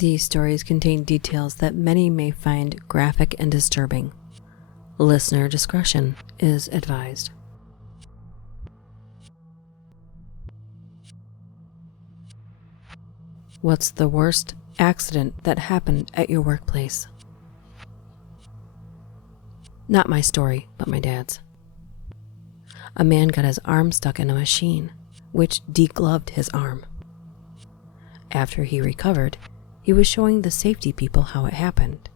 These stories contain details that many may find graphic and disturbing. Listener discretion is advised. What's the worst accident that happened at your workplace? Not my story, but my dad's. A man got his arm stuck in a machine, which degloved his arm. After he recovered, he was showing the safety people how it happened,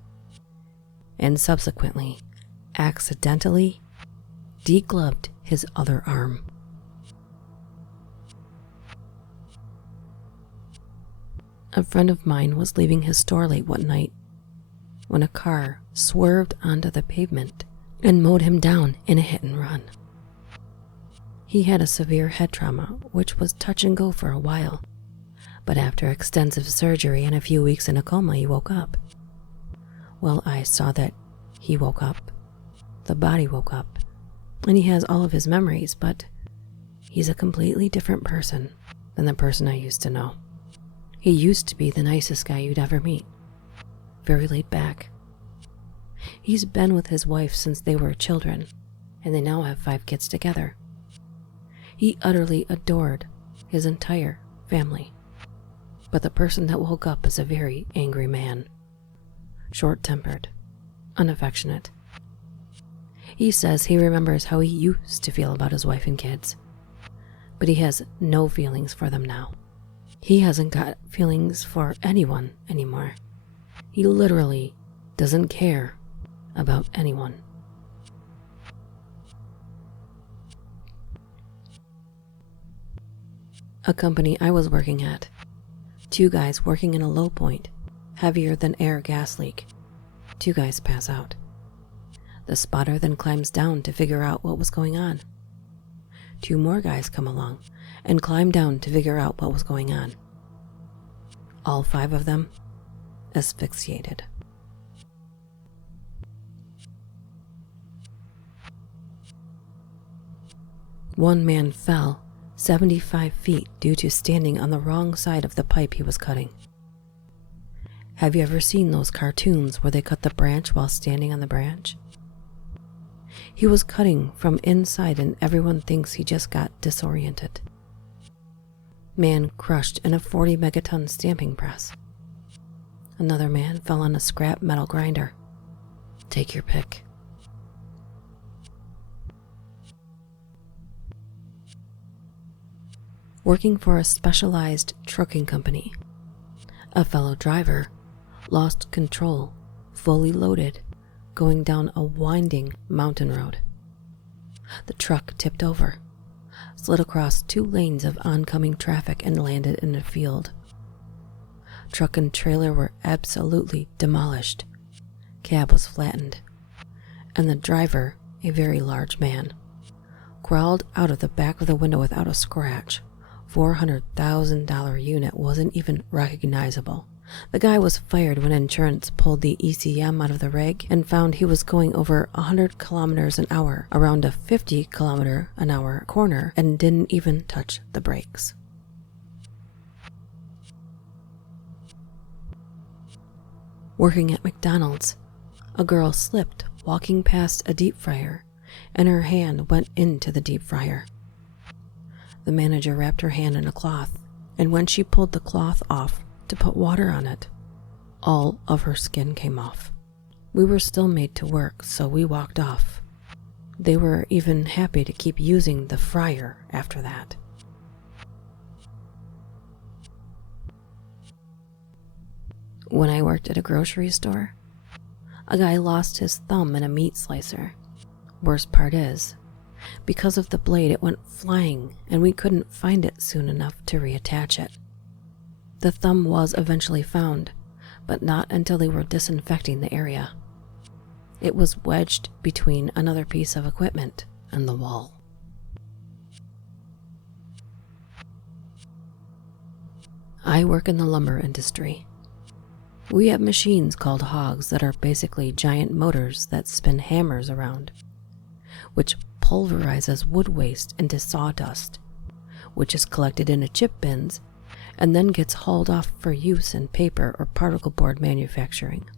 and subsequently, accidentally degloved his other arm. A friend of mine was leaving his store late one night when a car swerved onto the pavement and mowed him down in a hit and run. He had a severe head trauma, which was touch and go for a while, but after extensive surgery and a few weeks in a coma, he woke up. Well, I saw that he woke up, the body woke up, and he has all of his memories, but he's a completely different person than the person I used to know. He used to be the nicest guy you'd ever meet, very laid back. He's been with his wife since they were children, and they now have 5 kids together. He utterly adored his entire family. But the person that woke up is a very angry man, short-tempered, unaffectionate. He says he remembers how he used to feel about his wife and kids, but he has no feelings for them now. He hasn't got feelings for anyone anymore. He literally doesn't care about anyone. A company I was working at, 2 guys working in a low point, heavier than air gas leak. 2 guys pass out. The spotter then climbs down to figure out what was going on. 2 more guys come along and climb down to figure out what was going on. All 5 of them asphyxiated. One man fell 75 feet due to standing on the wrong side of the pipe he was cutting. Have you ever seen those cartoons where they cut the branch while standing on the branch? He was cutting from inside and everyone thinks he just got disoriented. Man crushed in a 40 megaton stamping press. Another man fell on a scrap metal grinder. Take your pick. Working for a specialized trucking company, a fellow driver lost control, fully loaded, going down a winding mountain road. The truck tipped over, slid across 2 lanes of oncoming traffic and landed in a field. Truck and trailer were absolutely demolished. Cab was flattened, and the driver, a very large man, crawled out of the back of the window without a scratch. $400,000 unit wasn't even recognizable. The guy was fired when insurance pulled the ECM out of the rig and found he was going over 100 kilometers an hour around a 50 kilometer an hour corner and didn't even touch the brakes. Working at McDonald's, a girl slipped walking past a deep fryer and her hand went into the deep fryer. The manager wrapped her hand in a cloth, and when she pulled the cloth off to put water on it, all of her skin came off. We were still made to work, so we walked off. They were even happy to keep using the fryer after that. When I worked at a grocery store, a guy lost his thumb in a meat slicer. Worst part is, because of the blade, it went flying and we couldn't find it soon enough to reattach it. The thumb was eventually found, but not until they were disinfecting the area. It was wedged between another piece of equipment and the wall. I work in the lumber industry. We have machines called hogs that are basically giant motors that spin hammers around, which pulverizes wood waste into sawdust, which is collected into chip bins and then gets hauled off for use in paper or particle board manufacturing.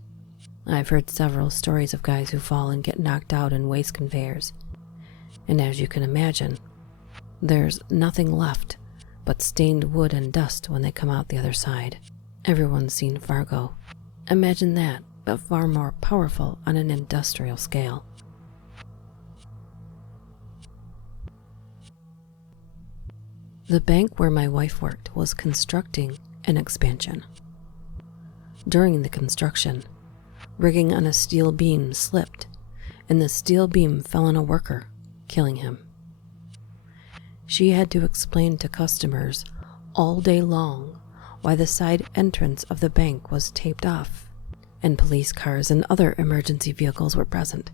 I've heard several stories of guys who fall and get knocked out in waste conveyors, and as you can imagine, there's nothing left but stained wood and dust when they come out the other side. Everyone's seen Fargo. Imagine that, but far more powerful on an industrial scale. The bank where my wife worked was constructing an expansion. During the construction, rigging on a steel beam slipped, and the steel beam fell on a worker, killing him. She had to explain to customers all day long why the side entrance of the bank was taped off, and police cars and other emergency vehicles were present,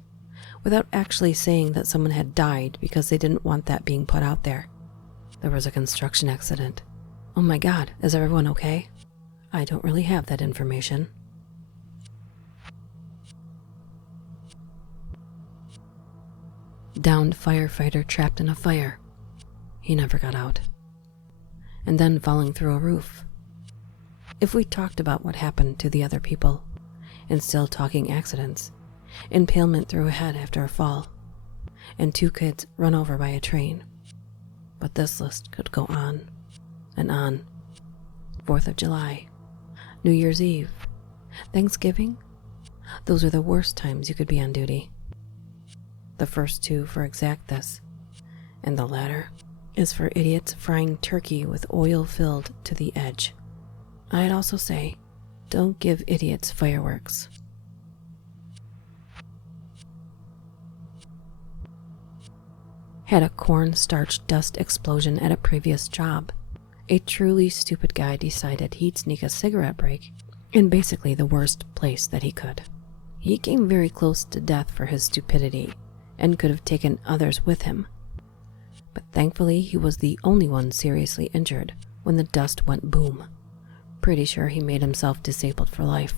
without actually saying that someone had died because they didn't want that being put out there. There was a construction accident. Oh my God, is everyone okay? I don't really have that information. Downed firefighter trapped in a fire. He never got out. And then falling through a roof. If we talked about what happened to the other people, and still talking accidents, impalement through a head after a fall, and 2 kids run over by a train. But this list could go on and on. 4th of July, New Year's Eve, Thanksgiving. Those are the worst times you could be on duty. The first 2 for exactness, and the latter is for idiots frying turkey with oil filled to the edge. I'd also say, don't give idiots fireworks. Had a cornstarch dust explosion at a previous job. A truly stupid guy decided he'd sneak a cigarette break in basically the worst place that he could. He came very close to death for his stupidity and could have taken others with him. But thankfully he was the only one seriously injured when the dust went boom. Pretty sure he made himself disabled for life.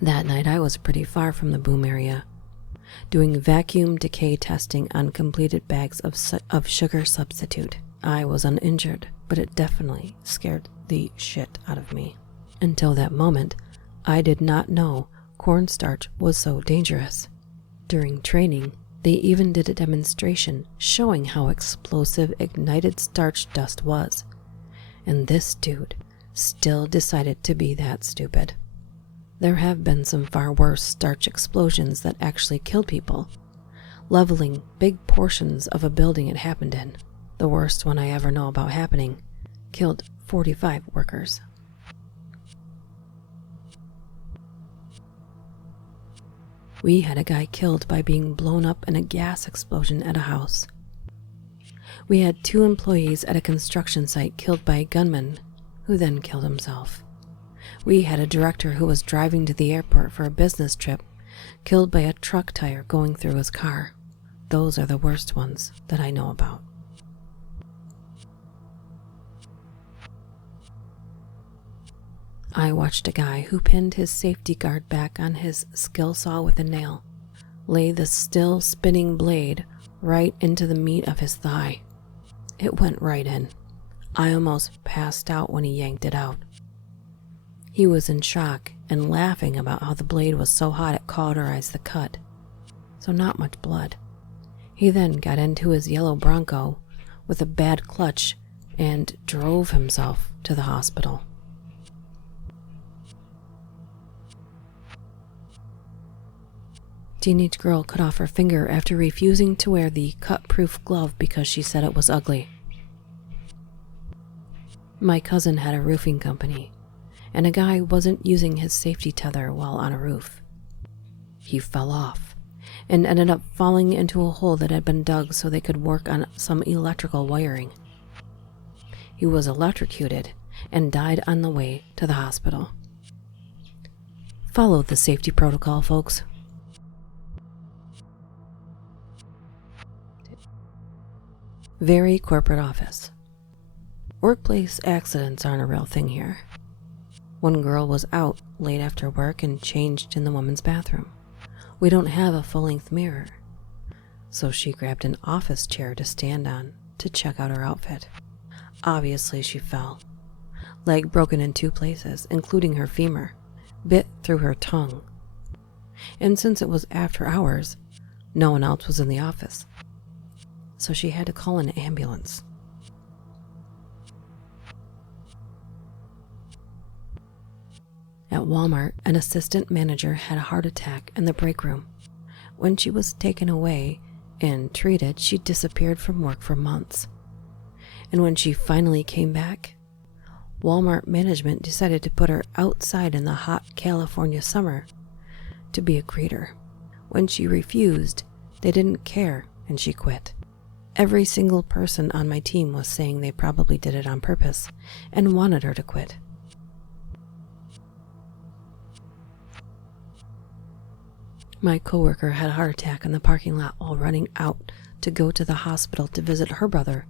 That night I was pretty far from the boom area, doing vacuum decay testing on completed bags of sugar substitute. I was uninjured, but it definitely scared the shit out of me. Until that moment, I did not know cornstarch was so dangerous. During training, they even did a demonstration showing how explosive ignited starch dust was, and this dude still decided to be that stupid. There have been some far worse starch explosions that actually killed people, leveling big portions of a building it happened in. The worst one I ever know about happening killed 45 workers. We had a guy killed by being blown up in a gas explosion at a house. We had 2 employees at a construction site killed by a gunman who then killed himself. We had a director who was driving to the airport for a business trip, killed by a truck tire going through his car. Those are the worst ones that I know about. I watched a guy who pinned his safety guard back on his skill saw with a nail, lay the still spinning blade right into the meat of his thigh. It went right in. I almost passed out when he yanked it out. He was in shock and laughing about how the blade was so hot it cauterized the cut, so not much blood. He then got into his yellow Bronco with a bad clutch and drove himself to the hospital. Teenage girl cut off her finger after refusing to wear the cut-proof glove because she said it was ugly. My cousin had a roofing company, and a guy wasn't using his safety tether while on a roof. He fell off and ended up falling into a hole that had been dug so they could work on some electrical wiring. He was electrocuted and died on the way to the hospital. Follow the safety protocol, folks. Very corporate office. Workplace accidents aren't a real thing here. One girl was out late after work and changed in the women's bathroom. We don't have a full-length mirror, so she grabbed an office chair to stand on to check out her outfit. Obviously she fell, leg broken in 2 places, including her femur, bit through her tongue. And since it was after hours, no one else was in the office, so she had to call an ambulance. At Walmart, an assistant manager had a heart attack in the break room. When she was taken away and treated, she disappeared from work for months. And when she finally came back, Walmart management decided to put her outside in the hot California summer to be a greeter. When she refused, they didn't care and she quit. Every single person on my team was saying they probably did it on purpose and wanted her to quit. My coworker had a heart attack in the parking lot while running out to go to the hospital to visit her brother,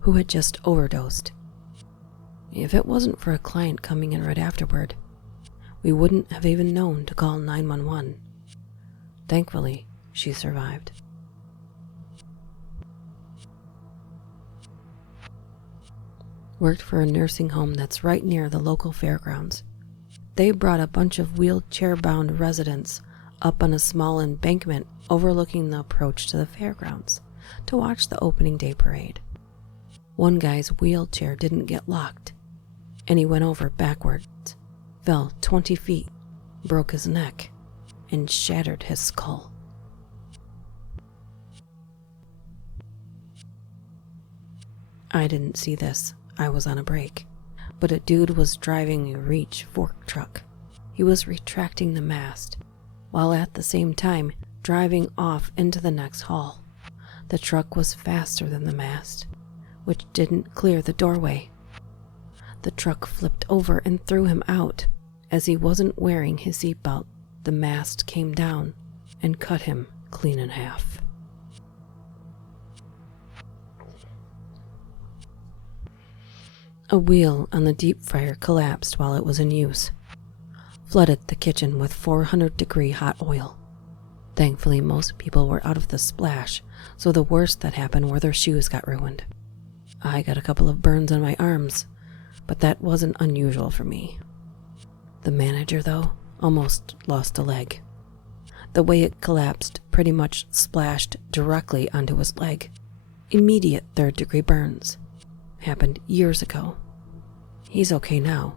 who had just overdosed. If it wasn't for a client coming in right afterward, we wouldn't have even known to call 911. Thankfully, she survived. Worked for a nursing home that's right near the local fairgrounds. They brought a bunch of wheelchair-bound residents up on a small embankment overlooking the approach to the fairgrounds to watch the opening day parade. One guy's wheelchair didn't get locked, and he went over backwards, fell 20 feet, broke his neck, and shattered his skull. I didn't see this. I was on a break, but a dude was driving a reach fork truck. He was retracting the mast, while at the same time driving off into the next hall. The truck was faster than the mast, which didn't clear the doorway. The truck flipped over and threw him out. As he wasn't wearing his seatbelt, the mast came down and cut him clean in half. A wheel on the deep fryer collapsed while it was in use, flooded the kitchen with 400-degree hot oil. Thankfully, most people were out of the splash, so the worst that happened were their shoes got ruined. I got a couple of burns on my arms, but that wasn't unusual for me. The manager, though, almost lost a leg. The way it collapsed pretty much splashed directly onto his leg. Immediate 3rd-degree burns. Happened years ago. He's okay now,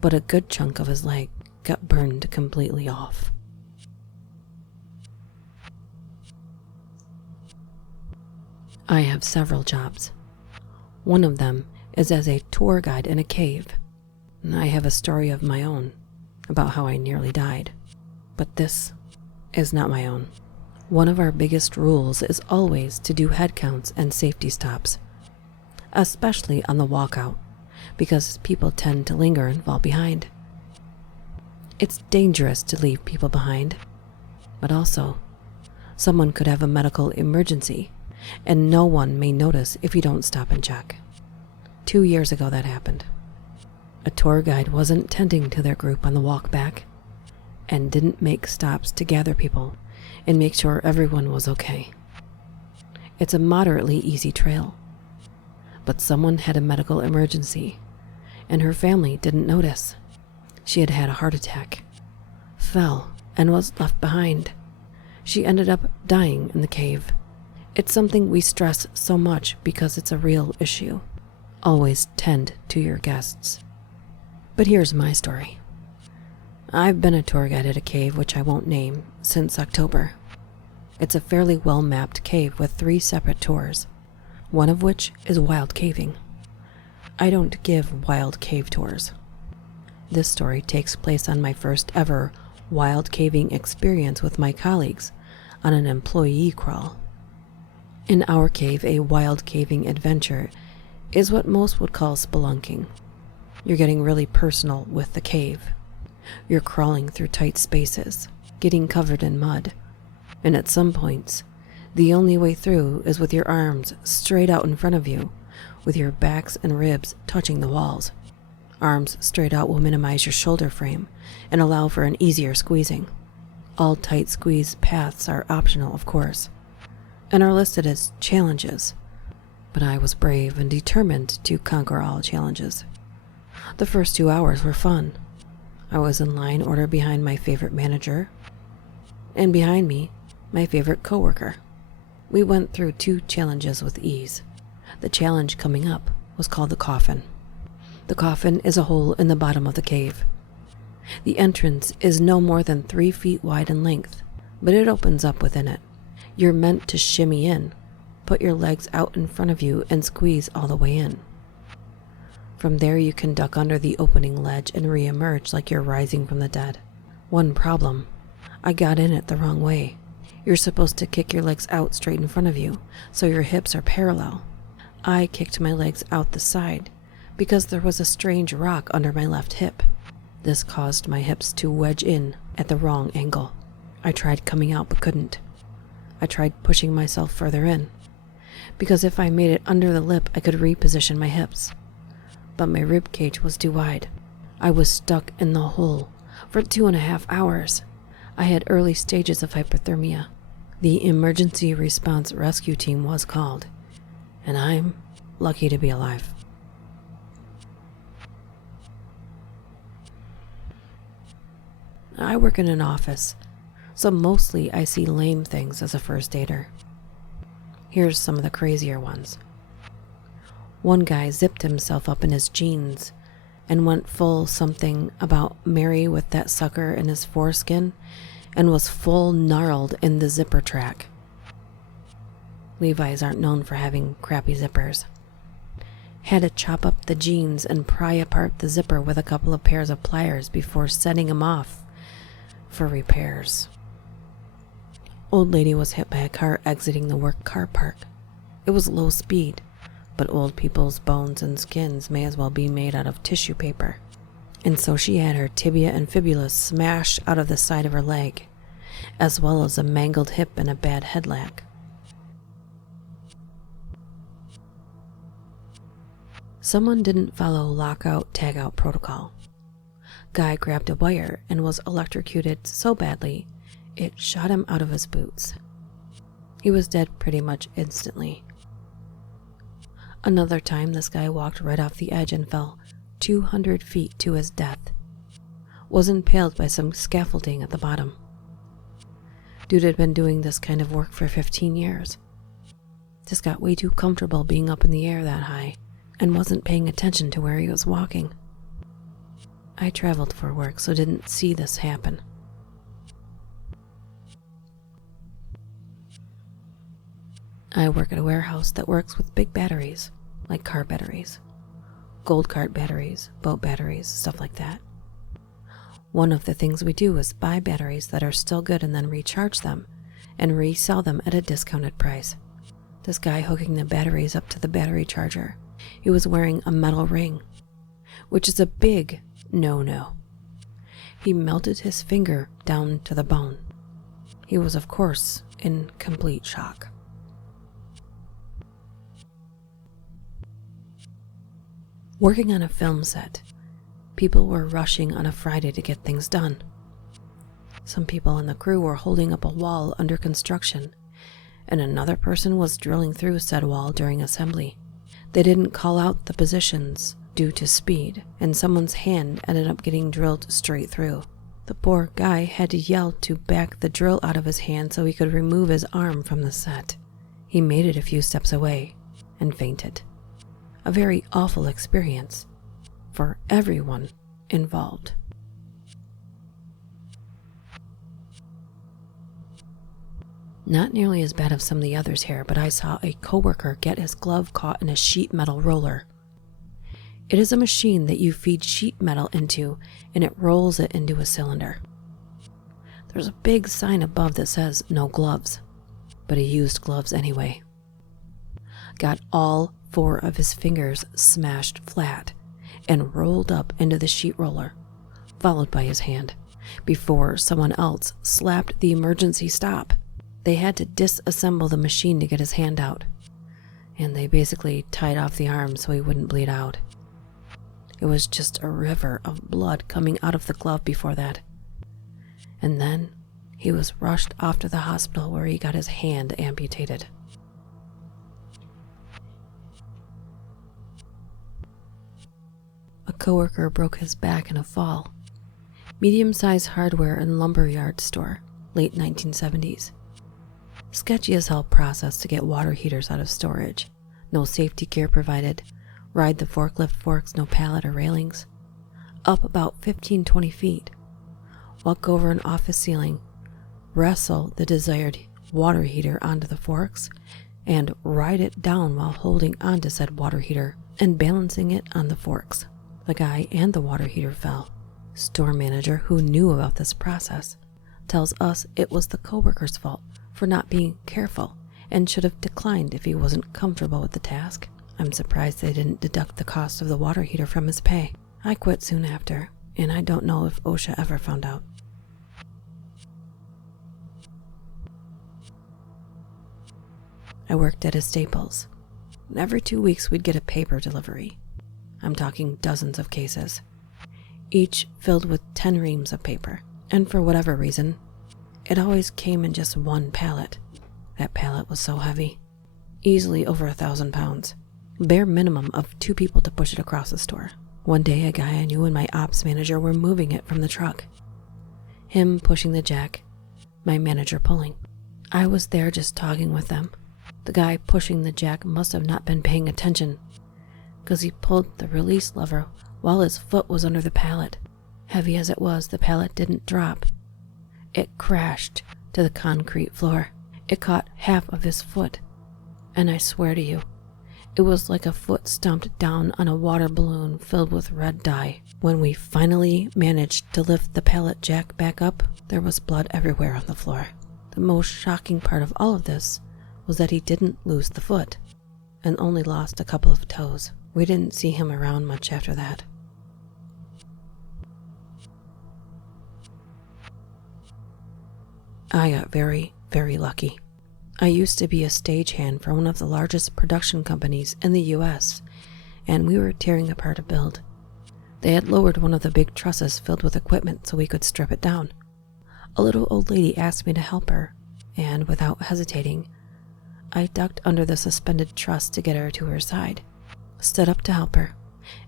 but a good chunk of his leg got burned completely off. I have several jobs. One of them is as a tour guide in a cave. I have a story of my own about how I nearly died, but this is not my own. One of our biggest rules is always to do head counts and safety stops, especially on the walkout, because people tend to linger and fall behind. It's dangerous to leave people behind, but also, someone could have a medical emergency, and no one may notice if you don't stop and check. 2 years ago that happened. A tour guide wasn't tending to their group on the walk back, and didn't make stops to gather people and make sure everyone was okay. It's a moderately easy trail, but someone had a medical emergency, and her family didn't notice. She had had a heart attack, fell, and was left behind. She ended up dying in the cave. It's something we stress so much because it's a real issue. Always tend to your guests. But here's my story. I've been a tour guide at a cave, which I won't name, since October. It's a fairly well-mapped cave with 3 separate tours, one of which is wild caving. I don't give wild cave tours. This story takes place on my first ever wild caving experience with my colleagues on an employee crawl. In our cave, a wild caving adventure is what most would call spelunking. You're getting really personal with the cave. You're crawling through tight spaces, getting covered in mud, and at some points, the only way through is with your arms straight out in front of you, with your backs and ribs touching the walls. Arms straight out will minimize your shoulder frame and allow for an easier squeezing. All tight squeeze paths are optional, of course, and are listed as challenges, but I was brave and determined to conquer all challenges. The first 2 hours were fun. I was in line order behind my favorite manager, and behind me, my favorite coworker. We went through 2 challenges with ease. The challenge coming up was called the coffin. The coffin is a hole in the bottom of the cave. The entrance is no more than 3 feet wide in length, but it opens up within it. You're meant to shimmy in, put your legs out in front of you, and squeeze all the way in. From there you can duck under the opening ledge and re-emerge like you're rising from the dead. One problem: I got in it the wrong way. You're supposed to kick your legs out straight in front of you, so your hips are parallel. I kicked my legs out the side because there was a strange rock under my left hip. This caused my hips to wedge in at the wrong angle. I tried coming out but couldn't. I tried pushing myself further in, because if I made it under the lip I could reposition my hips. But my rib cage was too wide. I was stuck in the hole for 2.5 hours. I had early stages of hypothermia. The emergency response rescue team was called, and I'm lucky to be alive. I work in an office, so mostly I see lame things as a first aider. Here's some of the crazier ones. One guy zipped himself up in his jeans and went full something about Mary with that sucker in his foreskin and was full gnarled in the zipper track. Levi's aren't known for having crappy zippers. Had to chop up the jeans and pry apart the zipper with a couple of pairs of pliers before setting him off for repairs. Old lady was hit by a car exiting the work car park. It was low speed, but old people's bones and skins may as well be made out of tissue paper. And so she had her tibia and fibula smashed out of the side of her leg, as well as a mangled hip and a bad headlock. Someone didn't follow lockout tagout protocol. Guy grabbed a wire and was electrocuted so badly it shot him out of his boots. He was dead pretty much instantly. Another time, this guy walked right off the edge and fell 200 feet to his death. Was impaled by some scaffolding at the bottom. Dude had been doing this kind of work for 15 years. Just got way too comfortable being up in the air that high and wasn't paying attention to where he was walking. I traveled for work, so didn't see this happen. I work at a warehouse that works with big batteries, like car batteries, gold cart batteries, boat batteries, stuff like that. One of the things we do is buy batteries that are still good and then recharge them and resell them at a discounted price. This guy hooking the batteries up to the battery charger, he was wearing a metal ring, which is a big no-no. He melted his finger down to the bone. He was, of course, in complete shock. Working on a film set, people were rushing on a Friday to get things done. Some people in the crew were holding up a wall under construction, and another person was drilling through said wall during assembly. They didn't call out the positions due to speed, and someone's hand ended up getting drilled straight through. The poor guy had to yell to back the drill out of his hand so he could remove his arm from the set. He made it a few steps away and fainted. A very awful experience for everyone involved. Not nearly as bad as some of the others here, but I saw a coworker get his glove caught in a sheet metal roller. It is a machine that you feed sheet metal into and it rolls it into a cylinder. There's a big sign above that says no gloves, but he used gloves anyway. Got all 4 of his fingers smashed flat and rolled up into the sheet roller, followed by his hand, before someone else slapped the emergency stop. They had to disassemble the machine to get his hand out, and they basically tied off the arm so he wouldn't bleed out. It was just a river of blood coming out of the glove before that. And then he was rushed off to the hospital where he got his hand amputated. A coworker broke his back in a fall. Medium-sized hardware and lumberyard store, late 1970s. Sketchy as hell process to get water heaters out of storage. No safety gear provided. Ride the forklift forks, no pallet or railings. Up about 15-20 feet. Walk over an office ceiling. Wrestle the desired water heater onto the forks and ride it down while holding onto said water heater and balancing it on the forks. The guy and the water heater fell. Store manager, who knew about this process, tells us it was the coworker's fault for not being careful and should have declined if he wasn't comfortable with the task. I'm surprised they didn't deduct the cost of the water heater from his pay. I quit soon after, and I don't know if OSHA ever found out. I worked at a Staples. Every 2 weeks we'd get a paper delivery. I'm talking dozens of cases, each filled with 10 reams of paper. And for whatever reason, it always came in just one pallet. That pallet was so heavy, easily over 1,000 pounds. Bare minimum of 2 people to push it across the store. One day, a guy I knew and my ops manager were moving it from the truck. Him pushing the jack, my manager pulling. I was there just talking with them. The guy pushing the jack must have not been paying attention, because he pulled the release lever while his foot was under the pallet. Heavy as it was, the pallet didn't drop. It crashed to the concrete floor. It caught half of his foot, and I swear to you, it was like a foot stomped down on a water balloon filled with red dye. When we finally managed to lift the pallet jack back up, there was blood everywhere on the floor. The most shocking part of all of this was that he didn't lose the foot, and only lost a couple of toes. We didn't see him around much after that. I got very, very lucky. I used to be a stagehand for one of the largest production companies in the US, and we were tearing apart a build. They had lowered one of the big trusses filled with equipment so we could strip it down. A little old lady asked me to help her, and without hesitating, I ducked under the suspended truss to get her to her side, stood up to help her,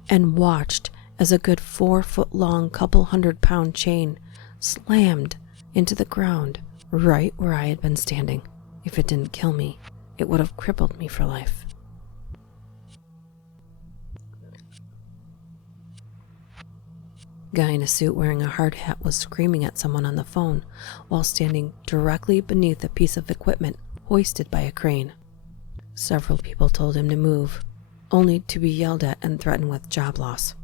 and watched as a good 4-foot-long, couple 100-pound chain slammed into the ground right where I had been standing. If it didn't kill me, it would have crippled me for life. Guy in a suit wearing a hard hat was screaming at someone on the phone while standing directly beneath a piece of equipment hoisted by a crane. Several people told him to move, only to be yelled at and threatened with job loss.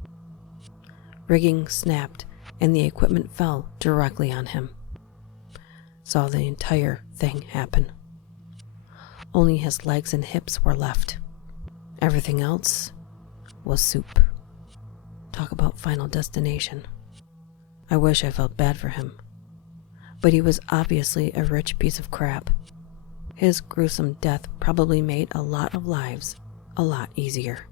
Rigging snapped and the equipment fell directly on him. Saw the entire thing happen. Only his legs and hips were left. Everything else was soup. Talk about final destination. I wish I felt bad for him, but he was obviously a rich piece of crap. His gruesome death probably made a lot of lives a lot easier.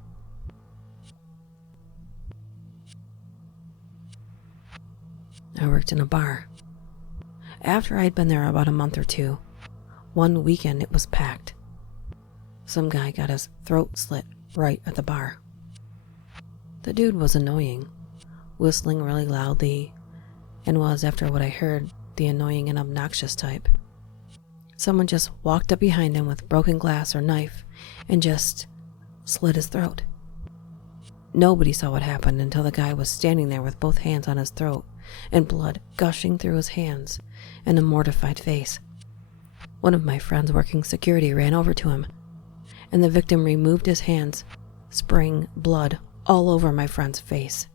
I worked in a bar. After I had been there about a month or two, one weekend it was packed. Some guy got his throat slit right at the bar. The dude was annoying, whistling really loudly, and was, after what I heard, the annoying and obnoxious type. Someone just walked up behind him with broken glass or knife and just slit his throat. Nobody saw what happened until the guy was standing there with both hands on his throat and blood gushing through his hands and a mortified face. One of my friends working security ran over to him, and the victim removed his hands, spraying blood all over my friend's face,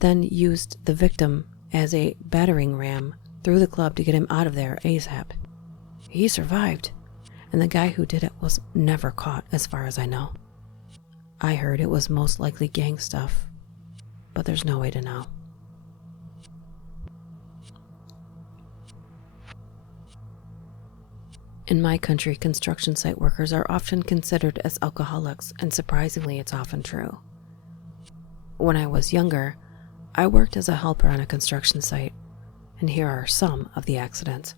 then used the victim as a battering ram through the club to get him out of there ASAP. He survived, and the guy who did it was never caught as far as I know. I heard it was most likely gang stuff, but there's no way to know. In my country, construction site workers are often considered as alcoholics, and surprisingly, it's often true. When I was younger, I worked as a helper on a construction site, and here are some of the accidents.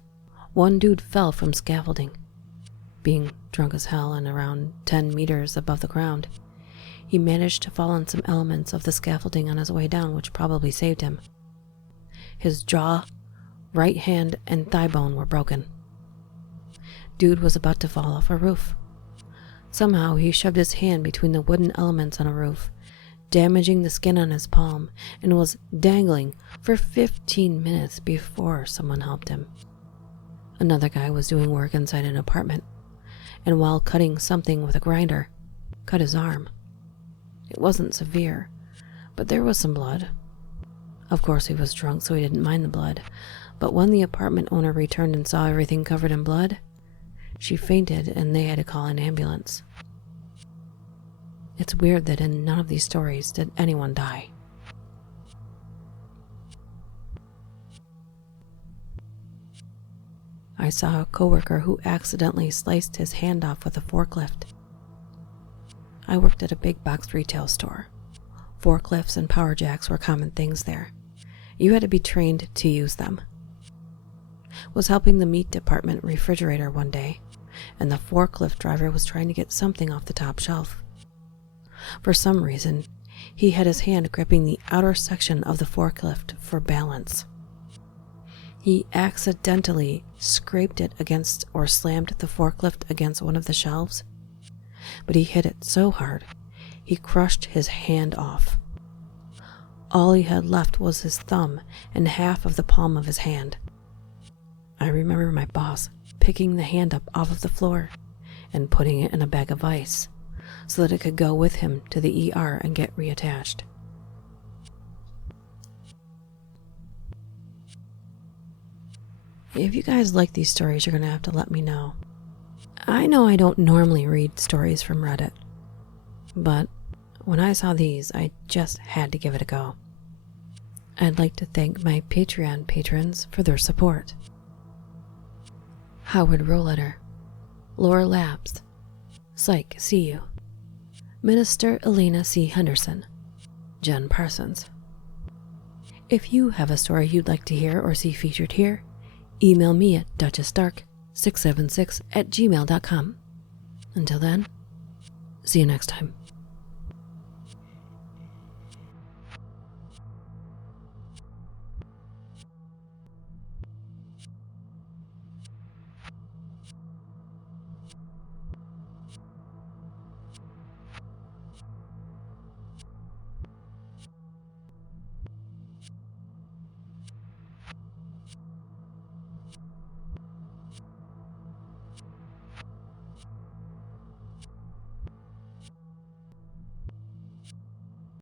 One dude fell from scaffolding. Being drunk as hell and around 10 meters above the ground, He managed to fall on some elements of the scaffolding on his way down, which probably saved him. His jaw, right hand, and thigh bone were broken. Dude was about to fall off a roof. Somehow he shoved his hand between the wooden elements on a roof, damaging the skin on his palm, and was dangling for 15 minutes before someone helped him. Another guy was doing work inside an apartment, and while cutting something with a grinder, cut his arm. It wasn't severe, but there was some blood. Of course he was drunk, so he didn't mind the blood, but when the apartment owner returned and saw everything covered in blood, she fainted and they had to call an ambulance. It's weird that in none of these stories did anyone die. I saw a coworker who accidentally sliced his hand off with a forklift. I worked at a big box retail store. Forklifts and power jacks were common things there. You had to be trained to use them. Was helping the meat department refrigerator one day, and the forklift driver was trying to get something off the top shelf. For some reason, he had his hand gripping the outer section of the forklift for balance. He accidentally scraped it against or slammed the forklift against one of the shelves, but he hit it so hard, he crushed his hand off. All he had left was his thumb and half of the palm of his hand. I remember my boss picking the hand up off of the floor and putting it in a bag of ice so that it could go with him to the ER and get reattached. If you guys like these stories, you're going to have to let me know. I know I don't normally read stories from Reddit, but when I saw these, I just had to give it a go. I'd like to thank my Patreon patrons for their support. Howard RHOLETTER, Laura LAABS, Psych, see you, Minister ELENA C. Henderson, Jen Parsons. If you have a story you'd like to hear or see featured here, email me at duchessdark676@gmail.com. Until then, see you next time.